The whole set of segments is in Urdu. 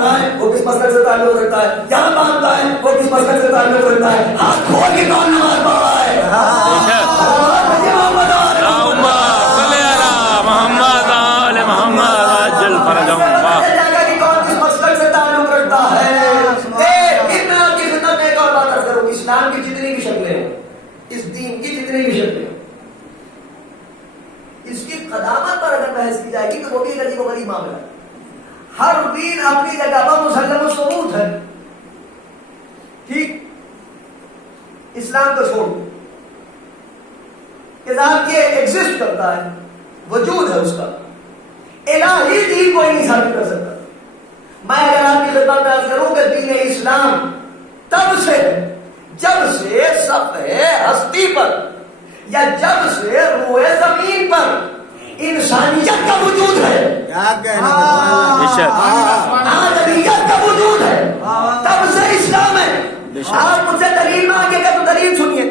رہا ہے وہ کس مسلک سے تعلق رکھتا ہے, یہاں باندھتا ہے وہ کس مسلک سے تعلق رکھتا ہے, ہاتھ کھول کے کون نماز پڑھ رہا ہے. اسلام کی جتنی بھی شکلیں ہیں, اس دین کی جتنی بھی شکلیں ہیں, اس کی قدامت پر اگر بحث کی جائے گی تو وہ بھی عجیب و غریب معاملہ ہے. ہر دین اپنی جگہ پر مسلم الثبوت ہے, ٹھیک. اسلام کو چھوڑ کہ ذات یہ ایگزسٹ کرتا ہے, وجود ہے اس کا, الہی دین کوئی نہیں ثابت کر سکتا. میں اگر آپ کی خدمت میں عرض کروں کہ دین اسلام تب سے جب سے سطح ہستی پر یا جب سے روئے زمین پر انسانیت کا وجود ہے, آدمیت کا وجود ہے, تب سے اسلام ہے. آپ مجھ سے دلیل مانگے گا تو دلیل سنیے.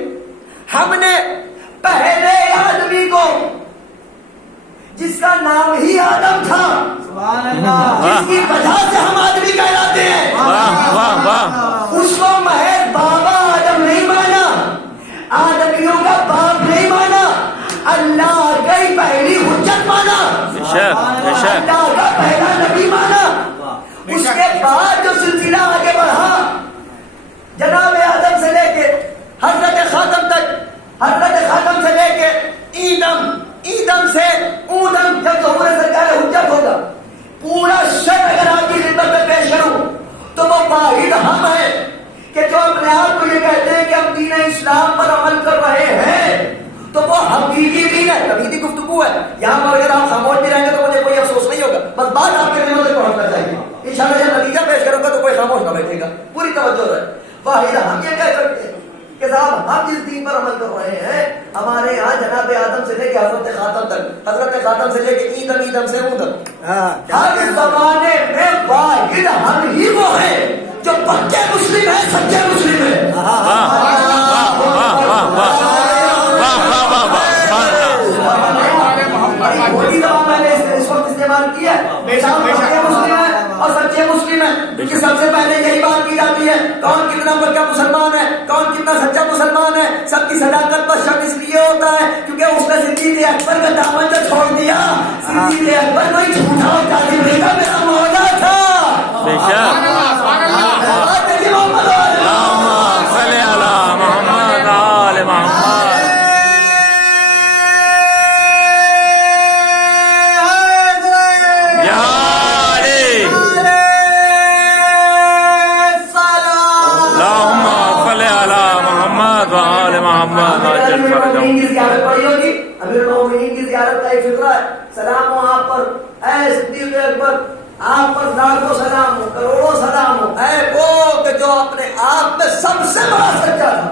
ہم نے پہلے آدمی کو جس کا نام ہی آدم تھا, جس کی وجہ سے ہم آدمی کہلاتے ہیں, اس کو محض بابا آدم نہیں مانا, آدمیوں کا باپ نہیں مانا, اللہ کی پہلی حجت مانا, اللہ کا پہلا نبی مانا. اس کے بعد جو سلسلہ آگے بڑھا جناب آدم سے لے کے حضرت خاتم تک, حضرت خاتم سے لے کے ایدم, ایدم سے اودم, جب ظہور سرکار حجت ہوگا, پورا شر اگر آپ کی خدمت میں پیش کروں تو وہ واحد ہم ہے کہ جو اپنے آپ کو یہ کہتے ہیں کہ ہم دین اسلام پر عمل کر رہے ہیں, تو وہ حقیقی دین ہے. کبھی گفتگو ہے یہاں پر, اگر آپ خاموش بھی رہیں گے تو مجھے کوئی افسوس نہیں ہوگا, بس بات آپ کے دلوں سے پہنچنا چاہیے. انشاءاللہ جب نتیجہ پیش کروں گا تو کوئی خاموش نہ بیٹھے گا, پوری توجہ رہے. واحد ہم یہ کہہ سکتے ہیں کہ صاحب ہم جس دین پر عمل کر رہے ہیں, ہمارے یہاں جناب آدم سے لے کے حضرت خاتم تک, حضرت خاتم سے لے کے ایدم, ایدم سے اودم, ہر زمانے میں واحد ہم ہی وہ ہیں جو پکے مسلم ہیں, سچے مسلم ہیں. وہی زبان میں نے اس وقت استعمال کیا ہے, پکے مسلم ہیں اور سچے مسلم ہیں, کیونکہ سب سے پہلے یہی بات کی جاتی ہے کون کتنا پکا مسلمان ہے, کون کتنا سچا مسلمان ہے. سب کی صداقت پر شک اس لیے ہوتا ہے کیونکہ اس نے صدیق اکبر کا دامن جو چھوڑ دیا, صدیق اکبر کوئی جھوٹا اور جعلی نہیں تھا, میرا مولا تھا. سلام ہو آپ پر اے صدیق اکبر, آپ پر لاکھوں سلام ہو, کروڑوں سلام ہو, اے وہ کہ جو اپنے آپ میں سب سے بڑا سچا تھا.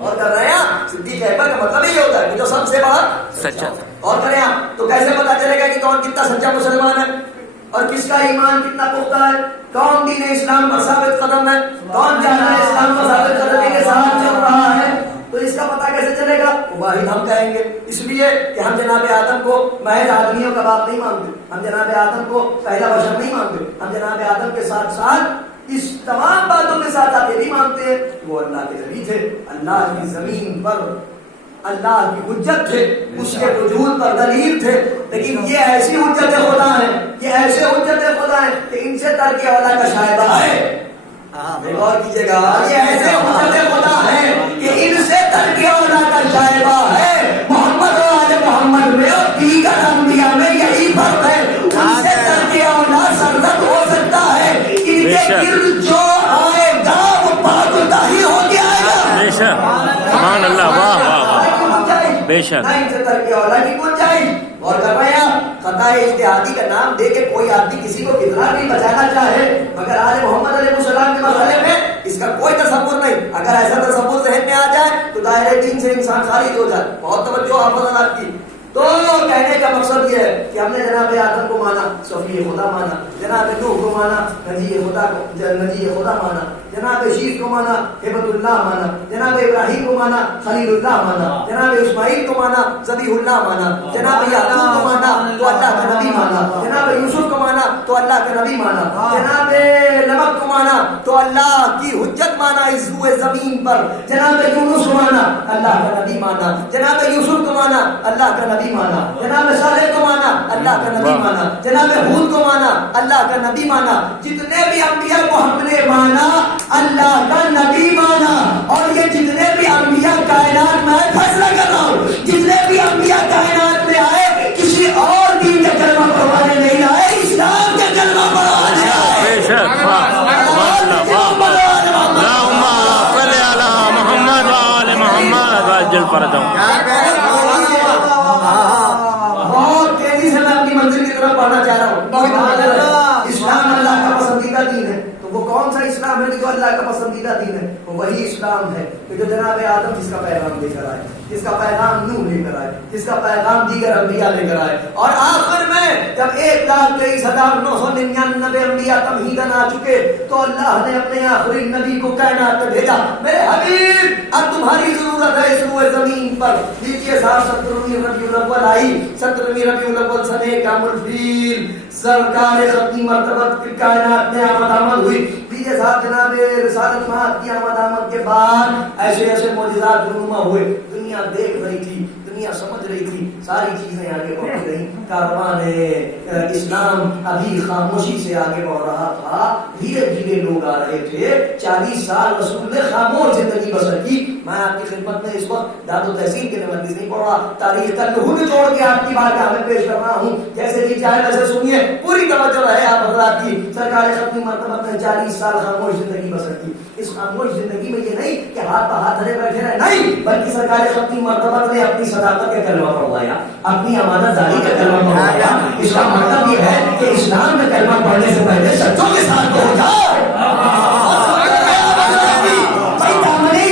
اور کر رہے ہیں صدیق اکبر کا مطلب یہ ہوتا ہے کہ جو سب سے بڑا سچا تھا. اور کریں آپ تو کیسے پتا چلے گا کہ کون کتنا سچا مسلمان ہے اور کس کا ایمان کتنا پختہ ہے, کون دین اسلام پر ثابت قدم ہے, کون جانا ہے اسلام پر ثابت قدمی کے ساتھ چل رہا ہے. تو اس کا پتہ کیسے چلے گا؟ واحد ہم کہیں گے, اس لیے کہ ہم جناب آدم کو محض آدمیوں کا باپ نہیں مانتے, ہم جناب آدم کو پہلا بشر نہیں مانتے, ہم جناب آدم کے ساتھ ساتھ اس تمام باتوں کے ساتھ آپ یہ نہیں مانتے ہیں وہ اللہ کے نبی تھے, اللہ کی زمین پر اللہ کی حجت تھے, اس کے وجود پر دلیل تھے. لیکن یہ ایسی حجت خدا ہیں, یہ ایسے حجت خدا ہیں کہ ان سے ترک اولا کا شائبہ ہے. غور کیجیے گا, یہ ایسے حجت خدا ہیں کہ ان سے ترک اولا کا شائبہ ہے. محمد و آل محمد میں اور دیگر انبیاء میں یہی فرق ہے, ان سے ترک اولا سرزد ہو سکتا ہے, ان کے گرد جو آئے گا وہ پاک الطاہر ہو کے آئے گا. سبحان اللہ, واہ واہ بے شک. نہ ان سے ترک اولا کی گنجائش. اور کر رہے ہیں خطا اجتہادی کا نام دے کے کوئی آدمی کسی کو کتنا بھی بچانا چاہے, مگر آل محمد علیہ السلام کے مسئلے میں اس کا کوئی تصور نہیں. اگر ایسا تصور ذہن میں آ جائے تو دائرہ دین سے انسان خارج ہو جائے. بہت توجہ حافظ اللہ کی. تو کہنے کا مقصد یہ ہے کہ ہم نے جناب آدم کو مانا، صفی خدا مانا، جناب نوح کو مانا، نجی خدا مانا، جناب شیش کو مانا، ہبت اللہ مانا، جناب ابراہیم کو مانا، خلیل اللہ مانا، جناب اسماعیل کو مانا، ذبیح اللہ مانا، جناب یعقوب کو مانا تو اللہ کا نبی مانا، جناب یوسف کو مانا تو اللہ کا نبی مانا، جناب نمک کو مانا تو اللہ کی حجت مانا اس روئے زمین پر، جناب یونس کو مانا اللہ کا نبی مانا، جناب یوسف کو مانا اللہ کا نبی مانا، جناب صالح کو مانا اللہ کا نبی مانا، جناب ہود کو مانا اللہ کا نبی مانا، جتنے بھی انبیاء کو ہم نے مانا اللہ کا نبی مانا، اور یہ جتنے بھی انبیاء کائنات میں فیصلہ کر رہا ہوں، جتنے بھی انبیاء کائنات میں آئے کسی اور دین کا کلمہ پڑھوانے نہیں آئے، اسلام کا کلمہ پڑھوانے آئے۔ بے شک، اللہم صل علی محمد و آل محمد وعجل فرجهم۔ بہت تیزی سے میں اپنی منزل کی طرف بڑھنا چاہ رہا ہوں۔ اسلام اللہ کا پسندیدہ دین ہے، تو وہ کون سا اسلام ہے جو اللہ کا پسندیدہ دین ہے؟ وہ وہی اسلام ہے کہ جو جناب آدم جس کا پیغام لے کر آئے، جس کا پیغام نوح لے کر آئے، جس کا پیغام دیگر انبیاء لے کر آئے، اور آخر میں جب 1,23,999 انبیاء تمہیداً آ چکے تو اللہ نے اپنے آخری نبی کو کائنات میں بھیجا، میرے حبیب اب تمہاری ضرورت ہے اس روئے زمین پر۔ دیکھیے صاحب 17ویں ربیع الاول آئی، 17ویں ربیع الاول سنے کام الفیل، سرکار ختمی مرتبت کائنات میں آمد ہوئی۔ دیجیے صاحب جناب رسالت مآب کی آمد کے بعد ایسے ایسے معجزات رونما ہوئے، دنیا دیکھ رہی تھی، دنیا سمجھ رہی تھی، ساری چیزیں آگے بڑھ رہی، کاروان اسلام ابھی خاموشی سے آگے بڑھ رہا تھا، دھیرے دھیرے لوگ آ رہے تھے۔ 40 سال رسول نے خاموش زندگی بسر کی۔ میں آپ کی خدمت میں اس وقت داد و تحصیل کے لیے مجلس نہیں پڑھ رہا، تاریخ کا لہو چھوڑ کے آپ کی بات میں پیش کر رہا ہوں، جیسے جی چاہے ویسے سنیے، پوری توجہ ہے آپ حضرات کی۔ سرکار ختمی مرتبہ نے 40 سال خاموش زندگی بسر کی۔ اس خاموش زندگی میں یہ نہیں کہ ہاتھ پہ ہاتھ دھرے بیٹھے رہے، نہیں، بلکہ سرکار ختمی مرتبہ نے اپنی صداقت کا کلمہ پڑھوایا، اپنی امانت داری کا کلمہ پڑھوایا۔ اس کا مطلب یہ ہے کہ اسلام میں کلمہ پڑھنے سے پہلے سچوں کے ساتھ ہو جاؤ۔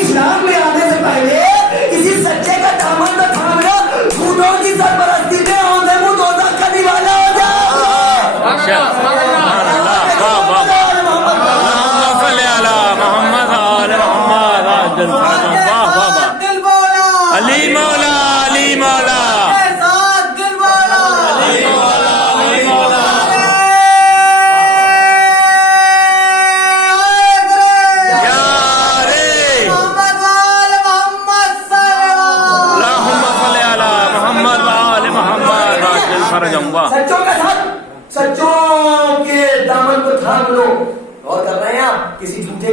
اسلام میں آنے سے پہلے کسی سچے کا دامن نہ تھامنا، جھوٹوں کی سرپرستی میں اوندے منہ دوزخ کا دیوانہ ہو جاؤ۔ علی مولا، علی مولا، سچوں کے ساتھ، سچوں کے دامن کو تھام لو۔ اور کر رہے ہیں آپ کسی جھوٹے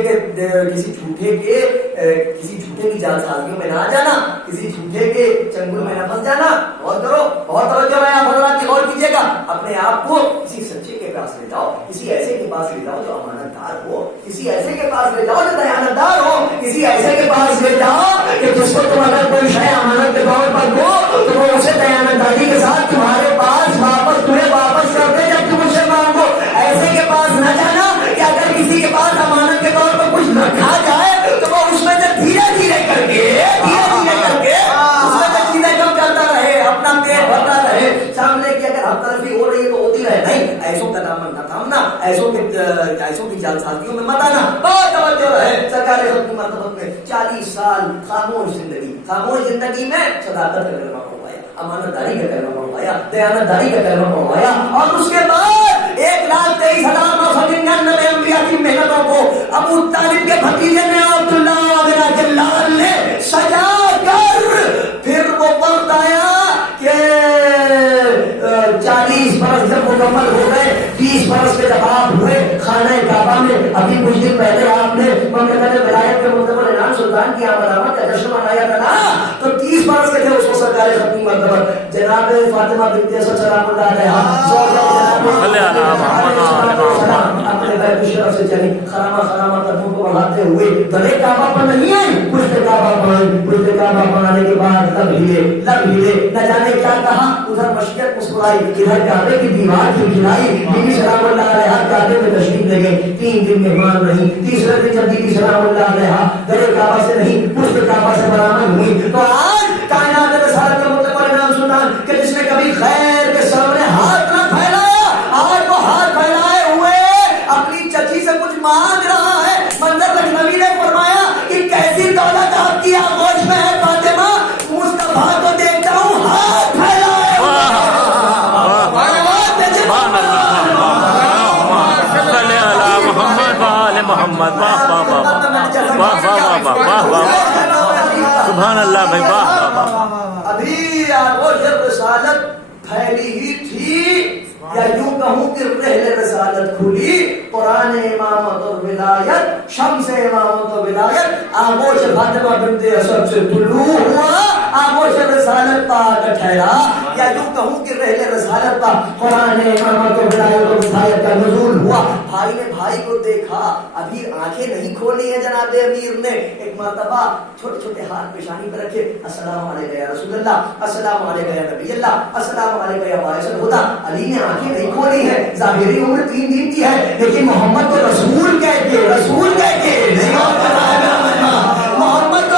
کی جان سازیوں میں نہ آ جانا، کسی جھوٹے کے چنگل میں نہ پھنس جانا۔ غور کرو، بہت توجہ ہے آپ حضرات کی، غور کیجیے گا۔ اپنے آپ کو کسی سچے کے پاس لے جاؤ، کسی ایسے کے پاس لے جاؤ جو امانت دار ہو، کسی ایسے کے پاس لے جاؤ جو دیانت دار ہو، کسی ایسے کے پاس لے جاؤ کہ جس کو تم اگر کوئی شے امانت کے طور پر دو تو وہ اسے دیانت داری کے ساتھ تمہارے پاس تمہیں واپس کر دے جب تم اسے مانگو۔ ایسے کے پاس نہ جانا کہ اگر کسی کے پاس امانت کے طور پر کچھ رکھا جائے تو وہ اس میں سے دھیرے دھیرے کر کے اس میں سے چیزیں کم کرتا رہے، اپنا پیٹ بھرتا رہے، سامنے کی اگر ہم طرفی ہو رہی ہے تو ہوتی رہے۔ نہیں، ایسوں کا دامن نہ تھامنا، ایسوں کی جال سازیوں میں مت آنا، بہت توجہ رہے۔ سرکار ختمی مرتبہ میں 40 سال خاموش زندگی میں صداقت کا کلمہ پڑھوایا، امانت داری کا کلمہ پڑھوایا، دیانت داری کا کلمہ پڑھوایا، اور اس کے بعد 1,23,999 انبیاء کی محنتوں کو ابو طالب کے بھتیجے نے عبداللہ بن جلال نے سجا کر پھر وہ وقت آیا کہ 40 برس جب مکمل ہو گئے، 20 برس کے جب آپ ہوئے خانہ کعبہ میں، ابھی کچھ دن پہلے آپ نے مملکت ولایت کے منتظر اعلان سلطان کی آمد کا جشن منایا تھا نا، تو 30 برس کے تھے اس کو سرکار ختمی مرتبہ جناب فاطمہ بنت اسد سلام اللہ علیہا اپنے بیت شرف سے چلی، خرامہ قدموں کو بڑھاتے ہوئے بڑے کعبہ پر نہیں آئی، پشت کعبہ پر آنے کے بعد لب ہلے، نہ جانے کیا کہا، ادھر مشکل مسکرائی، ادھر کعبے کی دیوار کھلکھلائی، بی بی سلام اللہ علیہا کعبے میں تشریف لے گئے، 3 دن مہمان رہی، تیسرے دن جب بی بی سلام اللہ علیہا در کعبہ سے نہیں پشت کعبہ سے برآمد ہوئی، تو آج کائنات رسالت کا مطلب نام سلطان کہ محمد واہ واہ واہ واہ واہ واہ واہ واہ سبحان اللہ بھائی واہ واہ واہ ابھی آغوش رسالت پھیلی ہی تھی یا یوں کہوں کہ رحل رسالت کھلی قرآن امامت اور ولایت شمس امامت اور ولایت آغوش فاطمہ بنت اسد سے طلوع ہوا آغوش رسالت پا کر ٹھہرا یا یوں کہوں کہ رحل رسالت پا قرآن امامت اور ولایت اور ولایت کا نزول ہوا بھائی نے بھائی کو دیکھا ابھی آنکھیں نہیں کھولی ہیں جناب امیر نے ایک مرتبہ چھوٹے چھوٹے ہاتھ پیشانی پر رکھے السلام علیکم یا رسول اللہ السلام علیکم یا نبی اللہ السلام علیکم یا باعث الہدی علی نے آنکھیں نہیں کھولی ہے ظاہری عمر 3 دن کی ہے لیکن محمد کو رسول کہہ کے محمد کو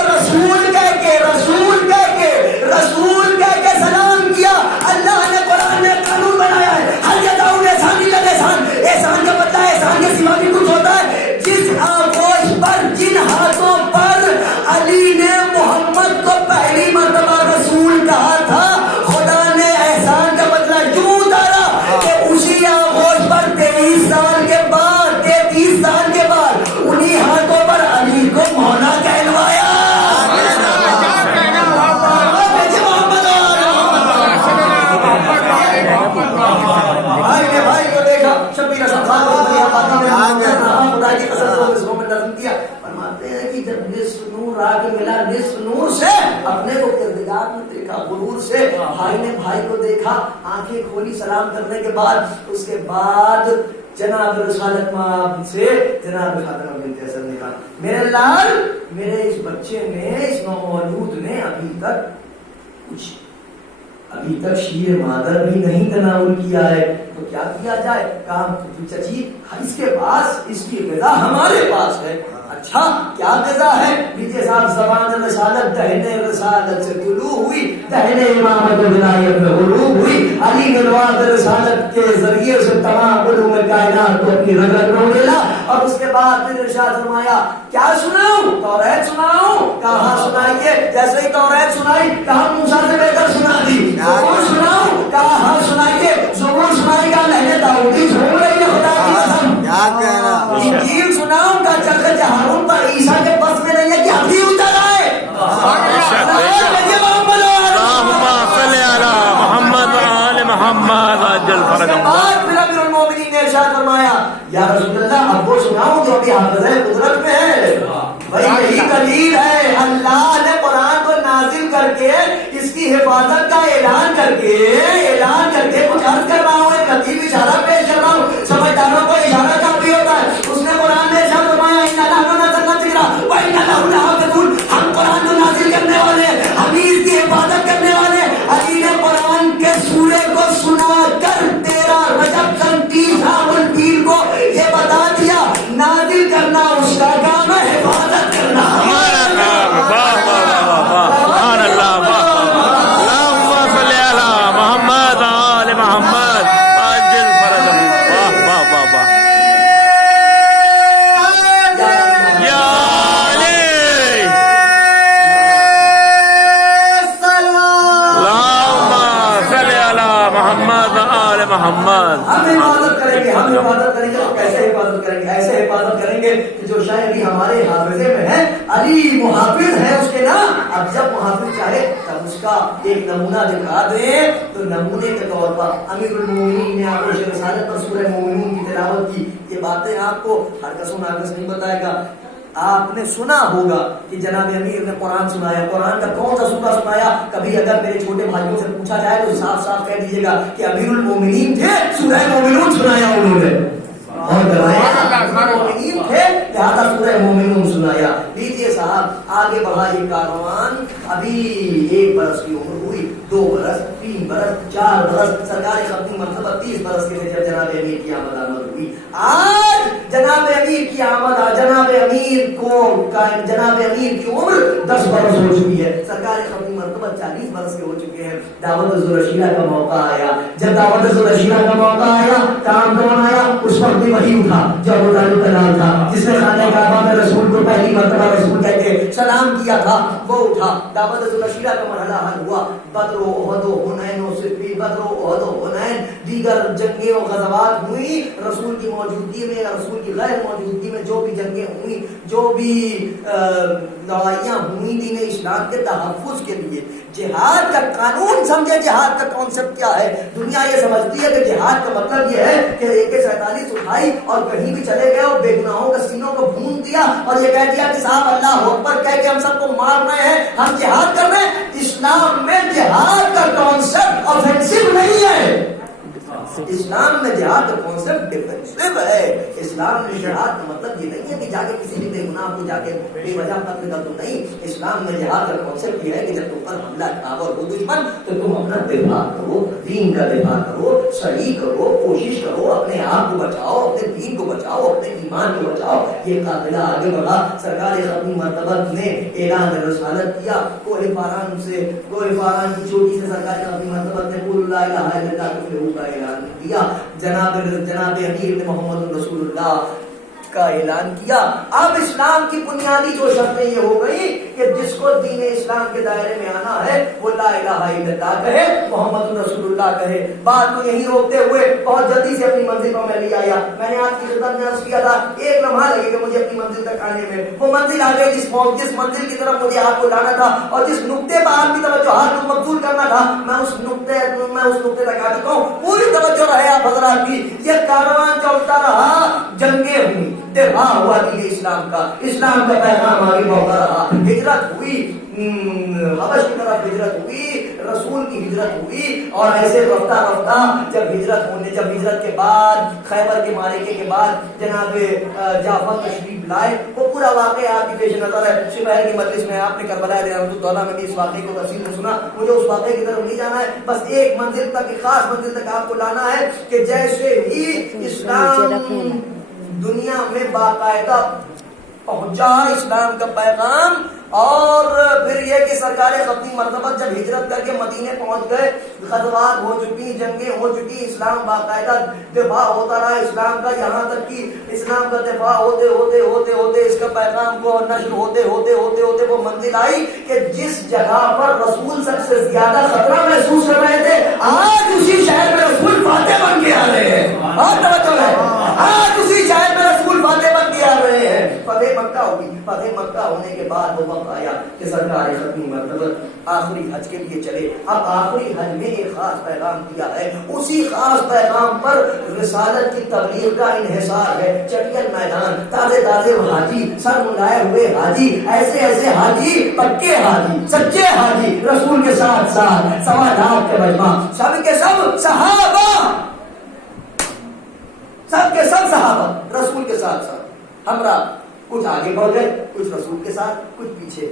رسول کہہ کے سلام کیا اللہ نے قرآن میں قانون بنایا ہے ہر جزاؤں احسان کا احسان احسان کا بدلہ احسان کے سوا بھی کچھ ہوتا ہے جس آغوش پر جن ہاتھوں پر علی نے محمد کو پہلی مرتبہ رسول کہا تھا خدا نے احسان کا بدلہ یوں اتارا کہ اسی آغوش پر 33 سال کے بعد انہی ہاتھوں پر علی کو مولا کہلوایا بھائی نے بھائی کو دیکھا شبیر خدا کی قسم کو اس کو میں نظم کیا فرماتے ہیں کہ جب نصف نور آ کے ملا نصف نور سے اپنے کو کردگار میں دیکھا غرور سے بھائی نے بھائی کو دیکھا آنکھیں کھولی سلام کرنے کے بعد اس کے بعد جناب رسالت ماں سے جناب فاطمہ بنت اسد نے کہا میرے لال میرے اس بچے نے اس نومولود نے ابھی تک شیر مادر بھی نہیں تناول کیا ہے تو کیا کیا جائے کہا چچی اس کے پاس اس کی غذا ہمارے پاس ہے اچھا کیا غذا ہے لیجیے صاحب زبان رسالت دہنے رسالت سے طلوع ہوئی دہنے امامت ولایت میں غروب ہوئی علی نواز رسالت کے ذریعے سے تمام علوم کائنات کو اپنی رگت میں ملا اور اس کے بعد پھر ارشاد فرمایا کیا سناؤں توریت سناؤں کہاں سنائیے جیسے ہی توریت سنائی کہاں موسیٰ سے بہتر سنا دی زبور سناؤں کہاں سنائیے زبور سنائی کا لہجہ داؤدی جھوم رہی ہے خدا کی قسم انجیل سناؤں کا چل جہارون پر عیسیٰ کے بس میں نہیں ہے کہ ابھی اتر آئے محمد آل محمد عجل فرج فرمایا یا رسول اللہ اب وہ سناؤں جو ابھی حافظ قدرت میں ہے بھائی یہی دلیل ہے اللہ نے قرآن کو نازل کر کے اس کی حفاظت کا اعلان کر کے کچھ عرض کر رہا ہوں ایک لطیف اشارہ پیش کر رہا ہوں سمجھداروں کو اشارہ کافی ہوتا ہے اس نے قرآن میں ارشاد فرمایا ہم قرآن کو نازل کرنے والے حمید کی حفاظت کرنے والے علی نے قرآن کے سورے کو سنا کر 13 رجب سن 30 الفیل کو یہ بتا دیا نازل کرنا اس کا کام ہے حفاظت کرنا ہمارا کام سبحان اللہ اللہم صلی علی محمد آل محمد عجل فرج واہ واہ واہ واہ یا علی اللہم صلی علی محمد آل محمد ہم حفاظت کریں گے تو کیسے حفاظت کریں گے ایسے حفاظت کریں گے کہ جو شاید ہمارے حافظے میں ہے علی محافظ ہے اس کے نام اب جب محافظ چاہے تب اس کا ایک نمونہ دکھا دیں تو نمونے کے طور پر امیر المومنین نے آغوش رسالت پر سورہ مومنون کی تلاوت کی یہ باتیں آپ کو ہر کس و ناقص نہیں بتائے گا آپ نے سنا ہوگا کہ جناب امیر نے قرآن سنایا قرآن کا کون سا سورہ سنایا کبھی اگر میرے چھوٹے بھائیوں سے پوچھا جائے تو صاف صاف کہہ دیجیے گا کہ امیر المومنین تھے سورہ مومنون سنایا انہوں نے اور مومنین تھے لہذا سورہ مومنون سنایا لیجیے صاحب آگے بڑھا یہ کاروان ابھی 1 برس کی عمر ہوئی 2 برس 3 برس 4 برس سرکار ختم مرتبہ 30 برس کے جب جناب امیر کی آمد ہوئی آج جناب امیر کی آمد جناب امیر کی عمر 10 برس ہو چکی ہے سرکار ختم مرتبہ 40 برس کے ہو چکے ہیں دعوت ذوالشیرہ کا موقع آیا جب دعوت ذوالشیرہ کا موقع آیا کام کون آیا اس وقت بھی وہی اٹھا جو ابو طالب کا نام تھا جس نے خانہ کعبہ میں رسول کو پہلی مرتبہ رسول کہہ کے کے سلام کیا تھا وہ اٹھا، دعوت ذوالعشیرہ کا مرحلہ حل ہوا، بدر و احد و حنین و صفین، بدر و احد و حنین، دیگر جنگیں و غزوات ہوئی رسول کی موجودگی میں یا رسول کی غیر موجودگی میں، جو بھی جنگیں ہوئی، جو بھی لڑائیاں ہوئی دین اسلام کے تحفظ کے لیے، جہاد کا قانون سمجھے، جہاد کا کانسیپٹ کیا ہے؟ دنیا یہ سمجھتی ہے کہ جہاد کا مطلب یہ ہے کہ AK-47 اٹھائی اور کہیں بھی چلے گئے اور بے گناہوں کے سینوں کو بھون دیا اور یہ کہہ دیا کہ صاحب اللہ اکبر کہہ کے ہم سب کو مار رہے ہیں، ہم جہاد کر رہے ہیں۔ اسلام میں جہاد کا کانسیپٹ آفینسو نہیں ہے، اسلام میں جہاد کا کانسیپٹ ڈیفینسو ہے۔ اسلام میں جہاد کا مطلب یہ نہیں ہے کہ جا کے کسی بھی بے گناہ کو جا کے بے وجہ قتل کر دو، نہیں، اسلام میں جہاد کا کانسیپٹ یہ ہے کہ جب تم پر حملہ آور ہو دشمن تو تم اپنا دفاع کرو، دین کا دفاع کرو، صحیح کرو، کوشش کرو، اپنے آپ کو بچاؤ، اپنے دین کو بچاؤ، اپنے ایمان کو بچاؤ۔ یہ قافلہ آگے بڑھا، سرکار ختمی مرتبہ نے اعلان رسالت کیا، کوہ فاران کی چوٹی سے سرکار ختمی مرتبہ نے قول لا الہ الا اللہ تفلحوا کا اعلان کیا، جناب امیر نے محمد رسول اللہ کا اعلان کیا۔ اب اسلام کی بنیادی جو شرطیں یہ ہو گئی کہ جس کو دین اسلام کے دائرے میں آنا ہے وہ لا الہ الا اللہ کہے، محمد رسول اللہ کہے۔ بات کو یہی روکتے ہوئے بہت جلدی سے اپنی منزل کو میں لے آیا۔ میں نے آپ کی خدمت میں عرض کیا تھا ایک لمحہ لگے گا مجھے اپنی منزل تک آنے میں، وہ منزل آ گئی جس منزل کی طرف مجھے آپ کو لانا تھا اور جس نقطے پر آپ کی توجہ مبذول کرنا تھا، میں اس نقطے تک آ چکا ہوں۔ پوری توجہ رہے آپ حضرات کی، یہ کاروان چلتا رہا، جنگیں ہوئی، دفاع ہوا دین اسلام کا، اسلام کا پیغام آگے بڑھتا رہا، ہجرت ہوئی، حبش کی طرف ہجرت ہوئی، رسول کی ہجرت ہوئی، اور ایسے رفتہ رفتہ جب ہجرت کے بعد خیبر کے معرکے کے بعد جناب جعفر تشریف لائے، وہ پورا واقعہ آپ کی پیش نظر ہے۔ شبہر کی مجلس میں آپ نے کربلا رحمۃ اللہ میں بھی اس واقعے کو تفصیل میں سنا، مجھے اس واقعے کی طرف نہیں جانا ہے، بس ایک منزل تک، ایک خاص منزل تک آپ کو لانا ہے کہ جیسے ہی اسلام دنیا میں باقاعدہ پہنچا اسلام کا پیغام، اور پھر یہ کہ سرکار ختمی مرتبہ جب ہجرت کر کے مدینے پہنچ گئے، غزوات ہو چکی، جنگیں ہو چکی، اسلام باقاعدہ دفاع ہوتا رہا اسلام کا، یہاں تک کہ اسلام کا دفاع ہوتے ہوتے ہوتے ہوتے اس کا پیغام کو نشر ہوتے ہوتے ہوتے ہوتے وہ منزل آئی کہ جس جگہ پر رسول سب سے زیادہ خطرہ محسوس کر رہے تھے، آج اسی شہر میں رسول فاتح بن کے آ رہے ہیں۔ اور توجہ ہے، آج اسی شہر میں رسول فاتح بن کے آ رہے ہیں۔ فتح مکہ ہوئی، فتح مکہ ہونے کے بعد وہ وقت آیا کہ سرکار ختمی مرتبہ آخری حج کے لیے چلے۔ اب آخری حج میں ایک خاص پیغام دیا ہے، اسی خاص پیغام پر رسالت کی تبلیغ کا انحصار ہے۔ چٹیل میدان، تازے تازے حاجی، سر منڈائے ہوئے حاجی، ایسے ایسے حاجی، پکے حاجی، سچے حاجی، رسول کے ساتھ ساتھ 1.25 کے مجمع، سب کے سب صحابہ، سب کے سب صحابہ رسول کے ساتھ ساتھ ہمراہ، کچھ آگے بڑھ گئے، کچھ رسول کے ساتھ، کچھ پیچھے۔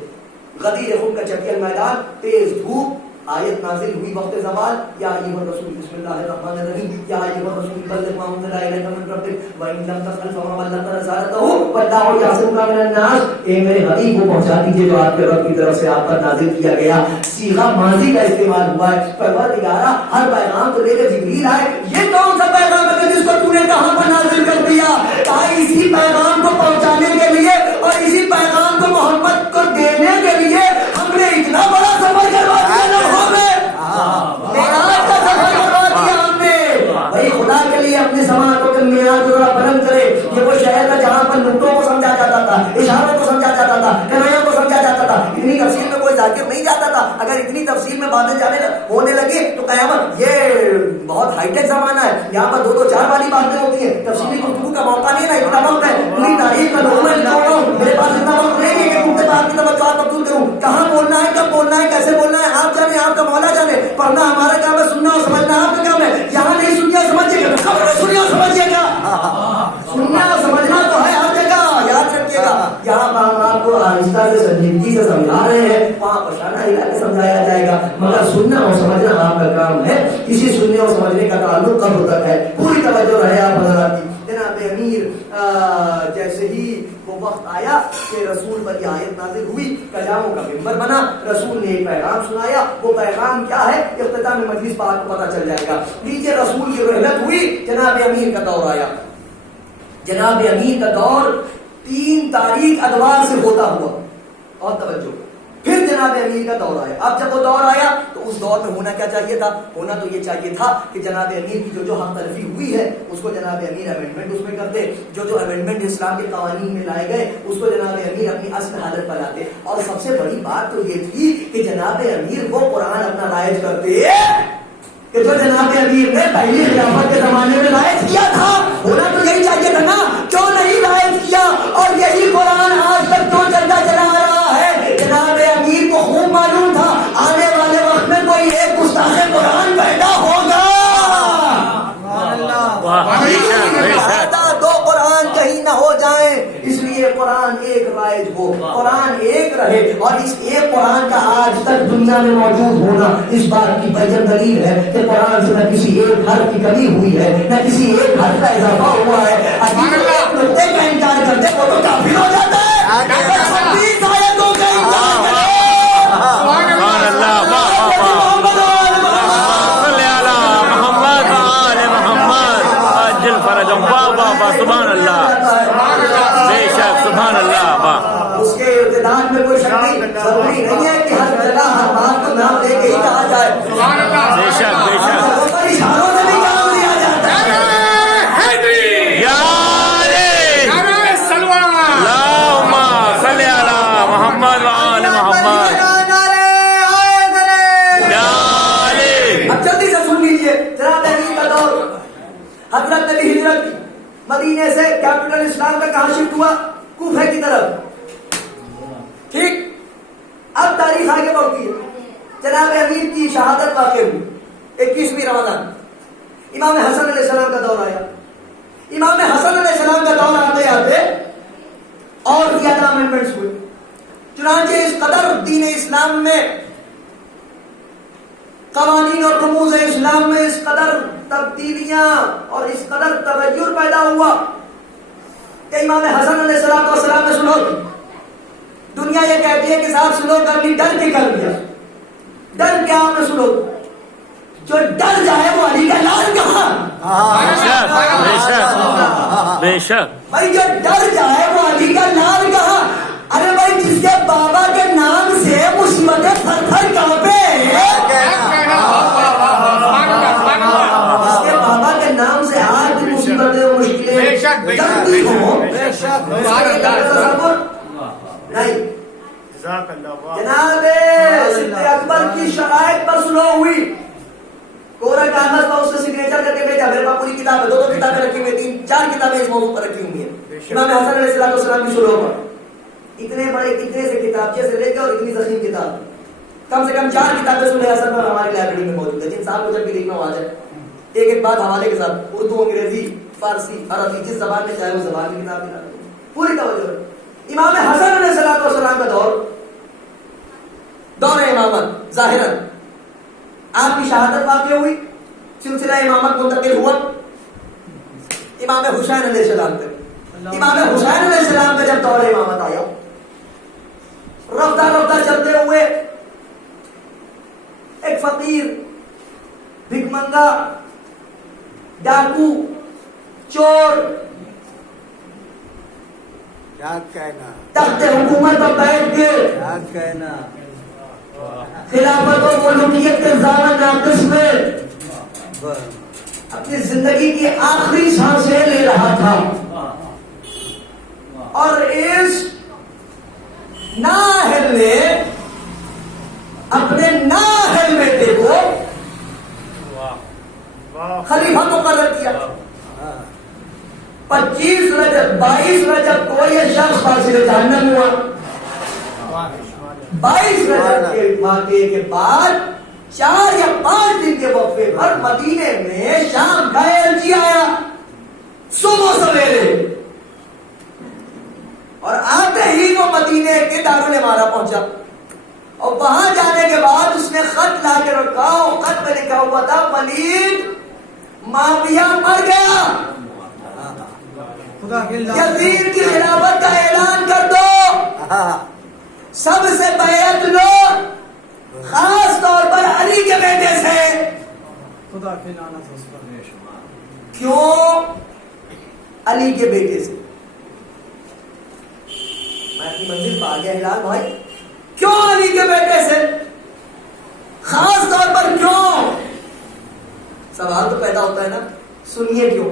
غدیر خم کا چٹیل میدان، تیز دھوپ، آیت نازل ہوئی وقت زوال، یا ایھا الرسول بسم اللہ الرحمن الرحیم، یا ایھا الرسول بلغ ما انزل الیک من ربک وان لم تفعل فما بلغت رسالتہ واللہ یعصمک من الناس۔ اے میرے حبیب کو پہنچا دیجیے جو آپ کے رب کی طرف سے آپ پر نازل کیا گیا۔ صیغہ ماضی کا استعمال ہوا ہے، پروردگارہ ہر پیغام کو لے کر جبریل آئے، یہ کون سا پیغام ہے جس کو تو نے کہاں پر نازل کر دیا؟ کہا اسی پیغام کو پہنچانے کے لیے اور اسی پیغام کو محمد کو دینے کے لیے ہم نے اتنا بڑا سفر کروا دیا خدا کے لیے اپنے سماعت کو میعاد ذرا بلند کرے۔ یہ وہ شہر ہے جہاں پر نقطوں کو سمجھا جاتا تھا، اشاروں کو سمجھا جاتا تھا، کنایوں کو سمجھا جاتا تھا، اتنی تفصیل میں کوئی ذاکر نہیں جاتا تھا۔ اگر اتنی تفصیل میں باتیں ہونے لگی تو قیامت، یہ بہت ہائی ٹیک زمانہ ہے، یہاں پر 2 4 والی باتیں ہوتی ہیں، تفصیلی گفتگو کا موقع نہیں ہے، اتنا وقت ہے، پوری تاریخ کا نقطہ لکھا ہوا ہوں، میرے پاس اتنا وقت نہیں ہے کہ تم بات کی توجہ مبذول کروں، کہاں بولنا ہے، کب بولنا ہے، کیسے بولنا ہے، آپ جانے، آپ کا مولا جانے۔ پڑھنا ہمارا کام ہے، سننا اور سمجھنا آپ کا کام ہے۔ یہاں نہیں سنیا سمجھیے گا، خبر ہے سنیا سمجھیے گا، سننا اور سمجھنا تو ہے ہر جگہ، یاد رکھیے گا۔ یہاں پر ہم آپ کو آہستہ سے سنجیدگی سے سمجھا رہے ہیں، وہاں پشانہ ہلا کے سمجھایا جائے گا، مگر سننا اور سمجھنا آپ کا کام ہے۔ اسی سننے اور سمجھنے کا تعلق قبر تک ہے، پوری توجہ رہے آپ حضرات کی۔ جناب امیر جیسے ہی وہ وقت آیا کہ رسول پر یہ آیت نازل ہوئی، کلاموں کا ممبر بنا، رسول نے ایک پیغام سنایا۔ وہ پیغام کیا ہے اختتام مجلس پر آپ کو پتہ چل جائے گا۔ نیچے رسول کی رحلت ہوئی، جناب امیر کا دور آیا۔ جناب امیر کا دور 3 تاریخ ادوار سے ہوتا ہوا اور توجہ، پھر جناب امیر کا دور آیا. اب جب وہ دور آیا تو اس دور میں ہونا کیا چاہیے تھا؟ ہونا تو یہ چاہیے تھا کہ جناب امیر کی جو حق تلفی ہوئی ہے اس کو جناب امیر امینڈمنٹ اس میں کرتے، جو امینڈمنٹ اسلام کے قوانین میں لائے گئے اس کو جناب امیر اپنی اصل حالت پر لاتے. اور سب سے بڑی بات تو یہ تھی کہ جناب امیر وہ قرآن اپنا رائج کرتے کہ جو جناب امیر نے پہلی خلافت کے زمانے میں رائج کیا تھا. ہونا تو یہی چاہیے تھا نا، کیوں نہیں رائج کیا؟ اور یہی قرآن آج تک کیوں چلتا چلا آ رہا ہے؟ جناب امیر کو خوب معلوم تھا آنے والے وقت میں کوئی ایک گستاخ قرآن پیدا ہوگا. دو قرآن کہیں نہ ہو جائیں، اس لیے قرآن ایک رائج ہو، قرآن ایک رہے. اور اس ایک قرآن کا آج تک دنیا میں موجود ہونا اس بات کی بجر دلیل ہے کہ قرآن سے نہ کسی ایک حرف کی کمی ہوئی ہے، نہ کسی ایک حرف کا اضافہ ہوا ہے. ایک نقطے کا انکار کرتے وہ تو کافر ہو جاتا ہے. سبحان اللہ، بے شک سبحان اللہ. اس کے ابتدان میں کوئی شکتی ضروری نہیں ہے کہ ہر جگہ ہر بات کو نام دے کے ہی کہا جائے. بے شک بے شک اشاروں سے بھی کام لیا جاتا ہے. اللہم صلی علی محمد وآل محمد. اب جلدی سے سن لیجیے. جناب امیر کا دور، حضرت نبی ہجرت کی مدینے سے کیپٹل اسلام کا کہاں شفٹ ہوا؟ کوفہ کی طرف. ٹھیک، اب تاریخ آگے بڑھتی ہے. جناب امیر کی شہادت واقع ہوئی 21ویں رمضان. امام حسن علیہ السلام کا دور آیا. امام حسن علیہ السلام کا دور آتے آتے اور زیادہ امینڈمنٹس ہوئے. چنانچہ اس قدر دین اسلام میں قوانین اور رموز اسلام میں اس قدر تبدیلیاں اور اس قدر تغیر پیدا ہوا کہ امام حسن علیہ السلام نے سلو کی. دنیا یہ کہتی ہے کہ صاحب سلو کر لی، ڈر کے کر لیا. ڈر کیا آپ نے سلو؟ جو ڈر جائے وہ علی کا لال کہاں؟ بے شک بھائی جو ڈر جائے وہ علی کا لال کہاں؟ ارے بھائی جس کے بابا کے نام سے مصیبتیں تھر تھر کانپے، جس کے بابا کے نام سے آج بھی مصیبتیں اور مشکلیں جلدی ہوں، نہیں. جناب صدیق اکبر کی شرائط پر سلو ہوئی. کوڑا کاغذ پر اس سے سگنیچر کر کے بھیجا. میرے پاس پوری کتاب ہے، 2 کتابیں رکھی ہوئی، 3-4 کتابیں اس موضوع پر رکھی ہوئی ہیں. امام حسن علیہ السلام کی سلو پر اتنے بڑے کتنے سے کتابچے سے لے کے اور اتنی ضخیم کتاب، کم سے کم 4 کتابیں سلح حسن پر ہماری لائبریری میں موجود ہے. جن صاحب کو جب بھی لکھنا ہو آ جائے ایک ایک بات حوالے کے ساتھ، اردو، انگریزی، فارسی، عربی، جس زبان میں چاہے اس زبان کی کتاب نکالیں. پوری توجہ. امام حسن علیہ السلام کا دور امامت ظاہراً آپ کی شہادت واقع ہوئی، سلسلہ امامت منتقل ہوا امام حسین علیہ السلام تک. امام حسین علیہ السلام کا جب دور امامت آیا، رفتہ رفتہ چلتے ہوئے ایک فقیر، بھک منگا، ڈاکو، چور، کیا کہنا، تخت حکومت پر بیٹھ کے کیا کہنا، خلافت و ملوکیت کے ضامن ناقص میں اپنی زندگی کی آخری سانسیں لے رہا تھا، اور اس نااہل نے اپنے نااہل بیٹے کو خلیفہ مقرر کیا. 25 رجب 22 رجب کو یہ شخص فاصل جہنم ہوا. 22 رجب کے واقعے کے بعد 4 یا 5 دن کے وقفے پر مدینے میں شام کا ایلچی آیا صبح سویرے، اور آتے ہی وہ مدینے کے دارالامارہ پہنچا. اور وہاں جانے کے بعد اس نے خط لا کے رکھا، اور خط میں لکھا ہوا تھا ولید معاویہ مر گیا، یزید کی خلافت کا اعلان کر دو، سب سے بیعت لو، خاص طور پر علی کے بیٹے سے. کیوں علی کے بیٹے سے؟ میں اپنی منزل پہ آ گیا ہلال بھائی. کیوں علی کے بیٹے سے؟ خاص طور پر کیوں؟ سوال تو پیدا ہوتا ہے نا، سنیے کیوں؟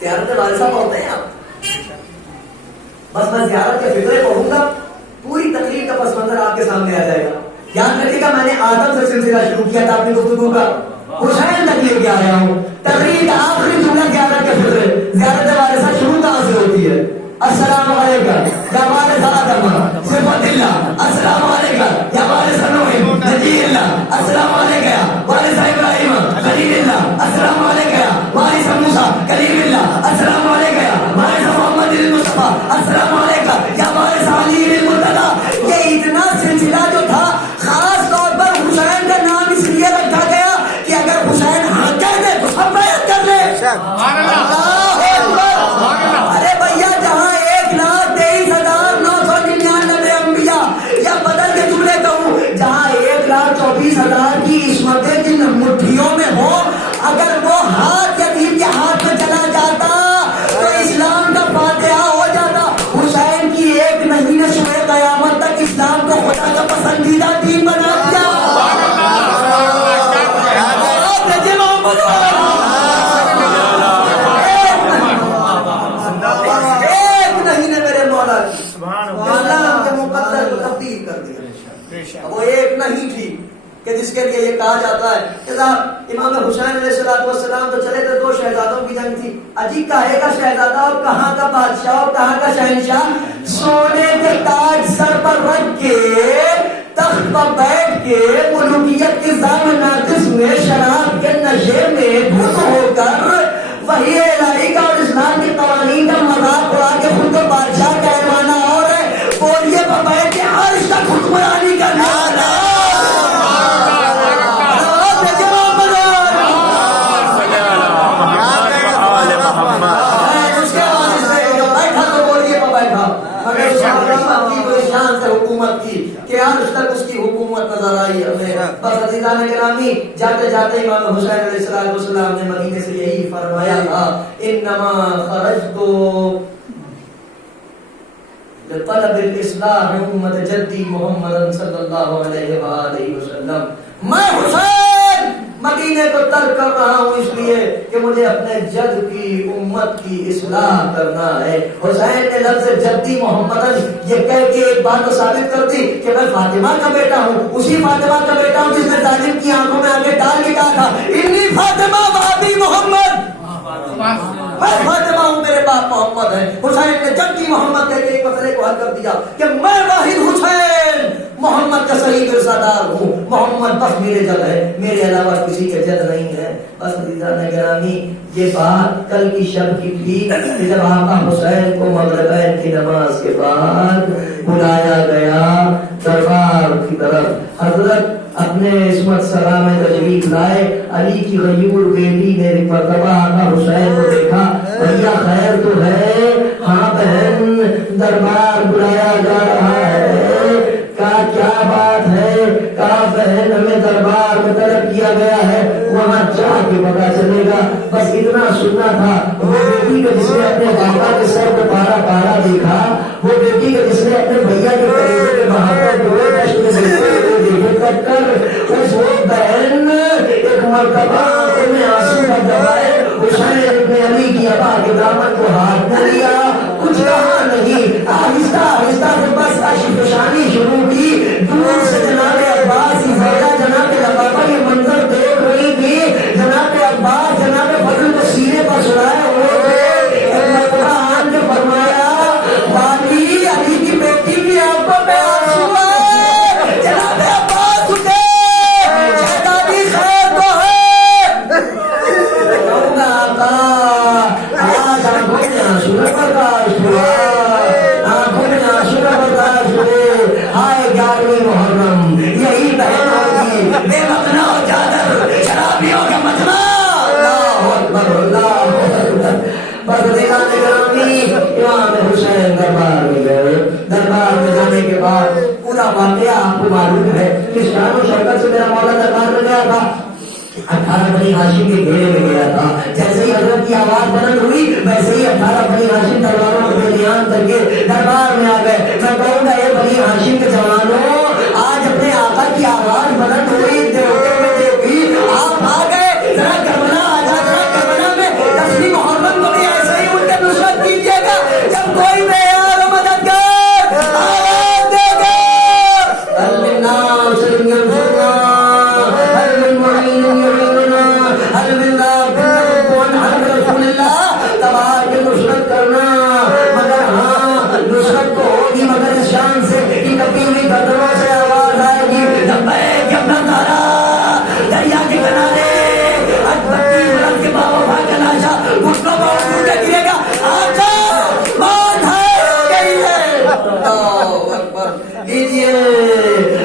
زیارت وارثہ پڑھتے ہیں آپ؟ بس میں زیارت کے فکرے پڑھوں گا، پوری تقریر کا پس منظر آپ کے سامنے آ جائے گا۔ یاد رکھیے گا، میں نے آدم سے سلسلہ شروع کیا تھا اپنی گفتگو کا، حسین تک لے کے آ رہا ہوں۔ تقریر کا آخری جملہ زیارت کے فکرے، زیارت وارثہ شروع کہاں سے ہوتی ہے؟ السلام علیکم یا وارث آدم صفت اللہ، السلام علیکم یا وارث نوح نبی اللہ، السلام علیکم یا وارث ابراہیم خلیل اللہ، السلام علیکم یا وارث موسیٰ کلیم اللہ، السلام علیکم یا وارث محمد المصطفیٰ، السلام علیکم یا وارث علی المرتضیٰ۔ یہ اتنا سلسلہ جو تھا، خاص طور پر حسین کا نام اس لیے رکھا گیا کہ اگر حسین ہاں کہہ دے تو سب بیعت کر لے۔ ارے بھیا، جہاں 1,23,999 انبیاء، یا بدل کے جملے کہوں، جہاں 1,24,000 کی عصمتیں جن مٹھیوں میں ہو، اگر وہ ہاتھ یتیم کے ہاتھ میں چلا جاتا تو اسلام کا فاتحہ ہو جاتا۔ حسین کی ایک نہیں نے شوئے قیامت تک اسلام کو خدا کا پسندیدہ دین بنا دیا۔ وہ ایک نہیں تھی کہ جس کے لیے یہ کہا جاتا ہے کہ امام حسین علیہ السلام تو چلے تھے، 2 شہزادوں کی جنگ تھی، عجیب کہے کا شہزادہ اور کہاں کا بادشاہ اور کہاں کا شہنشاہ، سونے کے تاج سر پر رکھ کے تخت پر بیٹھ کے ملوکیت کے زام ناقص میں شراب کے نشے میں دھت ہو کر وحی الہی کا اور اسلام کے قوانین کا مذاق اڑا کے خود کو بادشاہ کہلوانا اور بولیے بیٹھ کے عرش تک حکمرانی کرنا۔ حکومت کی کہ آج تک اس کی حکومت نظر آئی ہمیں۔ بس عزیزان گرامی، جاتے جاتے امام حسین علیہ السلام نے مدینے سے یہی فرمایا تھا، انما خرجت لطلب الاصلاح امت جدی محمد صلی اللہ علیہ وآلہ وسلم۔ میں حسین مدینے کو ترک کر رہا ہوں اس لیے کہ مجھے اپنے جد کی امت کی اصلاح کرنا ہے۔ حسین نے لفظ جدی محمد یہ کہہ کے ایک بات تو ثابت کر دی کہ میں فاطمہ کا بیٹا ہوں، اسی فاطمہ کا بیٹا ہوں جس نے ظالم کی آنکھوں میں آگے ڈال کے کہا تھا، انی فاطمہ وابی محمد، میں فاطمہ ہوں، میرے باپ محمد ہے۔ حسین نے جدی محمد کہہ کے ایک مسئلے کو حل کر دیا کہ میں واحد حسین محمد کا صحیح ورثہ دار ہوں، محمد بس میرے جد ہے، میرے علاوہ کسی کے جد نہیں ہے۔ بس عزیزان گرامی، یہ بات کل کی شب کی تھی کہ جب آقا حسین کو مغربین کی نماز کے بعد بلایا گیا دربار کی طرف، حضرت اپنے عصمت سلام تجوید لائے، علی کی غیور بیٹی نے ایک مرتبہ آقا حسین کو دیکھا، بھیا خیر تو ہے؟ ہاں بہن، دربار بلایا جا رہا ہے، کیا بات ہے؟ کہا بہن ہمیں دربار میں طلب کیا گیا ہے، وہاں جا کے پتا چلے گا۔ بس اتنا سننا تھا، وہ بیٹی کو جس نے اپنے بابا کے سر پہ پارا پارا دیکھا، وہ بیٹی کو جس نے اپنے بھیا کے قریب کے محبت اس وقت بہن ایک مرتبہ میں آنسو کا دبائے، حسین اپنے علی کی ابا کے دامن کو ہاتھ میں لیا، کچھ کہا نہیں، آہستہ آہستہ سے بس اشفشانی شروع کی۔ دور سے جناب عباس کی زوجہ جناب لبابہ یہ منظر دیکھ رہی تھی، جناب عباس جناب فضل کو سینے پر سلائے ہوئے تھے، ایک مرتبہ آن کے فرمایا، باقی علی کی بیٹی کی آنکھوں میں آنسو ہے، جناب عباس اٹھے، شہزادی خیر تو ہے؟ کہوں گا آقا، آج آنکھوں میں آنسو نہ برداشت ہوا، آنکھوں میں آنسو نہ برداشت ہوئے، آئے 11ویں محرم، یہی بہنوں کی بے مقنا و چادر، شرابیوں کا مجمع، اللہ اکبر اللہ اکبر۔ بردیان گرامی، امام حسین دربار میں گئے، دربار میں جانے کے بعد پورا واقعہ آپ کو معلوم ہے کہ شان و شوکت سے میرا مولا دربار میں گیا تھا، 18 بنی ہاشم کے گھیرے میں گیا تھا۔ جیسے ہی حضرت کی آواز بلند ہوئی ویسے ہی 18 بنی ہاشم درباروں کو بے نیاز کر کے دربار میں آ گئے۔ میں کہوں گا یہ بنی ہاشم کے کوئی بے یار و مددگار آواز دے گا هل من ناصر ينصرنا هل من معين يعيننا هل من ذاكر يكون عن رسول الله تبع کے نصرت کرنا مگر ہاں نصرت تو ہوگی مگر اس شان سے کہ کبھی بھی قدموں سے آواز آئے گی لبیک یا ابن زہرا دریا کے کنارے اکبر بلند کے بابا بھاگ کا لاشا گھٹنوں پر اٹھ کے گرے گا آقا موت ہے گئی ہے اللہ اکبر دیجئے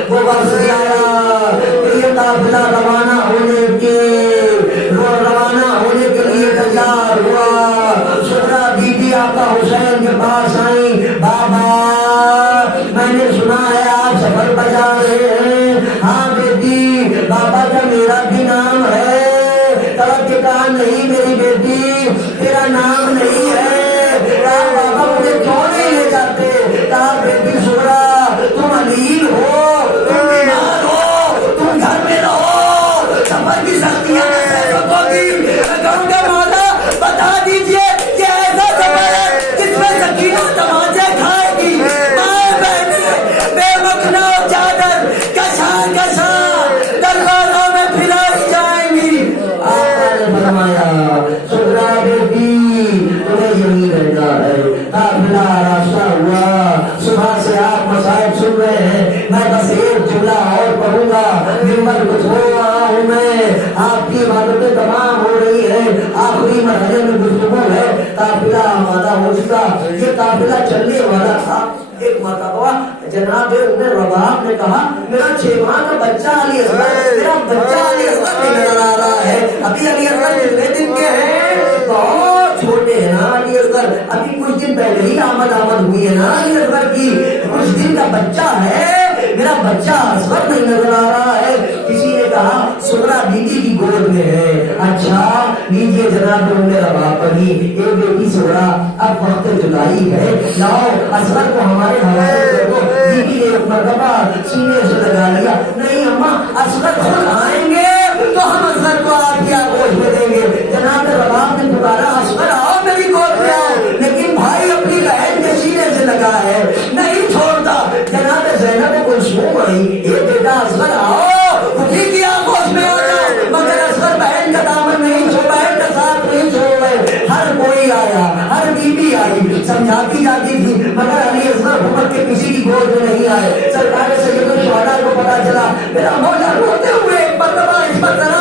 وہ وقت بھی آیا کہ یہ قافلہ روانہ ہونے کے لیے تیار ہوا سغرا بی بی آقا حسین کے پاس آئی بابا میں نے سنا ہے آپ سفر پر جا رہے ہیں ہاں بیٹی بابا کا میرا بھی نام ہے تڑپ کے کہا نہیں میری بیٹی تیرا نام نہیں ہے کہا بابا مجھے کیوں نہیں لے جاتے کہا بیٹی سغرا تم علیل ہو تم بیمار ہو تم گھر میں رہو سفر کی سختیاں میں سے رکھو گی میں کہوں گا مولا بتا دیجئے کہ ایسا سفر ہے جس میں سکینہ تماچے کھائے گی ماں بہنیں بے مکھنا چادر کشا کشا دروازوں میں پھیلائی جائیں گی آقا نے فرمایا سغرا بیٹی تمہیں یہی رہنا ہے قافلہ راستہ ہوا صبح سے آپ مصائب سن رہے ہیں میں بس ایک جملہ اور پڑھوں گا ممبر کو چھوڑ رہا ہوں میں آپ کی عبادتیں تمام ہو رہی ہیں آخری مرحلے میں گفتگو ہے قافلہ آمادہ ہو چکا یہ قافلہ چلنے والا تھا ایک مرتبہ جناب ام رباب نے کہا میرا 6 ماہ کا بچہ علی اصغر میرا بچہ علی اصغر نہیں نظر آ رہا ہے ابھی علی اصغر کتنے دن کے ہیں بہت چھوٹے ہیں نا علی اصغر ابھی کچھ دن پہلے ہی آمد ہوئی ہے نا علی اصغر کی کچھ دن کا بچہ ہے میرا بچہ اصغر نہیں نظر آ رہا ہے کسی نے کہا سغرا بیوی کی گود میں ہے اچھا لیجیے جناب ام رباب پڑھی ایک بیٹی سغرا اب وقت جدائی ہے لاؤ اصغر کو ہمارے حوالے کر دو بیوی نے ایک مرتبہ سینے سے لگا لیا نہیں اماں اصغر خود آئیں گے تو ہم اصغر کو آپ کی آگوش میں دیں گے جناب رباب نے پکارا اصغر آؤ میری گود میں آؤ لیکن بھائی اپنی بہن کے سینے سے لگا ہے نہیں چھوڑتا جناب زینب کلثوم آئی یہ بیٹا اصغر آؤ خودی کی آگوش میں آ جاؤ مگر اصغر بہن کا دامن نہیں چھوڑ بہن کا ساتھ نہیں چھوڑ رہے ہر کوئی آیا ہر بیوی آئی سمجھاتی جاتی تھی مگر علی اصغر حکومت کے کسی کی گود میں نہیں آئے سرکار سید الشہداء کو پتا چلا میرا مولا روتے ہوئے ایک مرتبہ اس پر ذرا